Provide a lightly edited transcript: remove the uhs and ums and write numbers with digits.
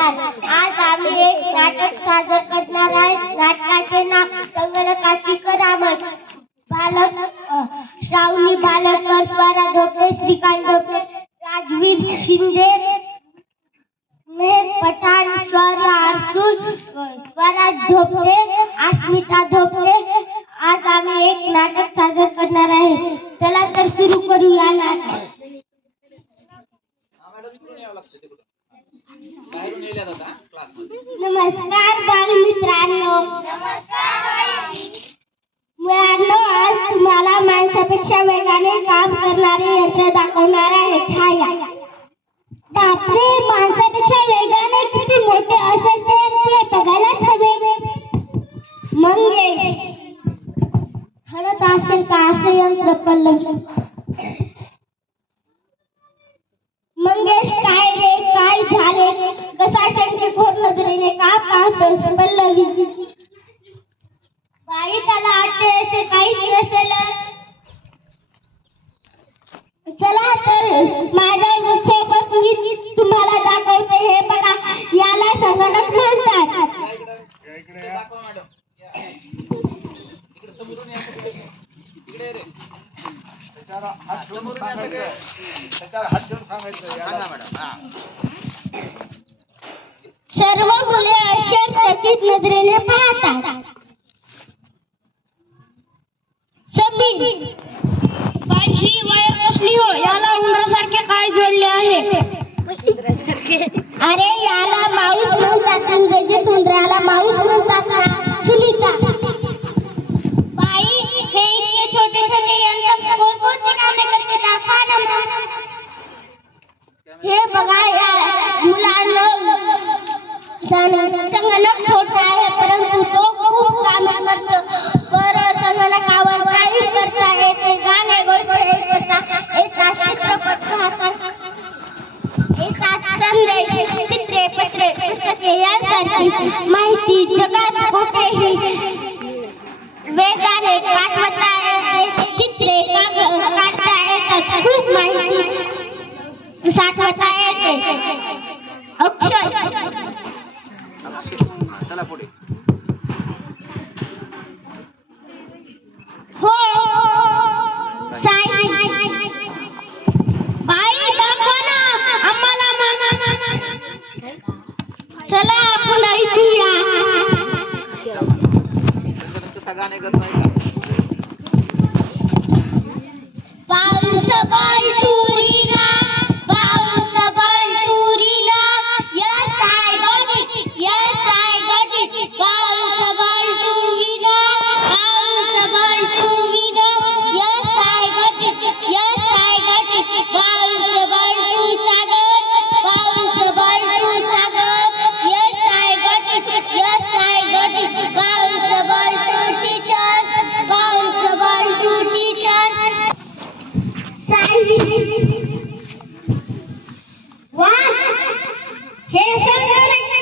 नमस्कार. आज आम्ही एक नाटक सादर करणार आहे. नाटकाचे नाव संगणकाची करामत. बालक श्रावणी बालकर, स्वरा धोपे, श्रीकांत धोपे, राजवीर शिंदे, मेहक पठाण, शौर्य आरसूल, स्वराज धोपे, अस्मिता धोपे. आज आम्ही एक नाटक सादर करणार आहे. चला तर सुरू करूया नाटक. नमस्कार बालमित्रांनो. मुलांनो, आज तुम्हाला माणसापेक्षा वेगाने काम करणारे यंत्र दाखवणार आहे. छाया. बापरे, माणसापेक्षा वेगाने किती मोठे असेल ते बघायलाच हवे. मंगेश. खरंच असेल का असे यंत्र? पल्लवी. मंगेश, काय रे, काय झाले? कसा शंकेखोर नजरेने का पाहतोस? पल्लवी. बाई, त्याला वाटते असे काहीच नसेल. चला तर माझ्या सोबत मी तुम्हाला दाखवते. हे बघा, याला संगणक म्हणतात. सर्व मुले आश्चर्यचकित नजरेने पाहतात. पण ही वय कसली हो? याला उंदरासारखे काय जोडले आहे? अरे, याला माऊस म्हणतात. इंग्रजीत उंदराला माऊस म्हणतात ना. सुनीता. बाई, हे इतके छोटे छोटे यंत्र कोणकोणती कामे करते दाखवा ना. हे बघा, या मुलांना संगणक छोटा आहे, परंतु तो खूप कामे करतो. बरं, संगणकावर काही करता येते. गाणे, गोष्टी येतात, चित्रपट पाहतात, संदेश, चित्रे, पत्रे, पुस्तके यांसारखी माहिती जगात कुठेही वेगाने पाठवता येते. चित्रे काढता येतात, खूप माहिती साठवता येते. अक्षय. चला पुढे. हो, बाई, दाखवा ना आम्हाला. चला आपण ऐकूया. कसा गाणे करत नाही का? पाऊस बंटुरीला, पाऊस बंटुरीला, yes I got it, yes I got it. पाऊस बंटुरीला, पाऊस बंटुरीला, yes I got it, yes I got it. पाऊस बंटू सागर, पाऊस बंटू सागर, yes I got it, yes I got it. पाऊस बंटू टीचर, पाऊस बंटू टीचर. वाह, हे संगणक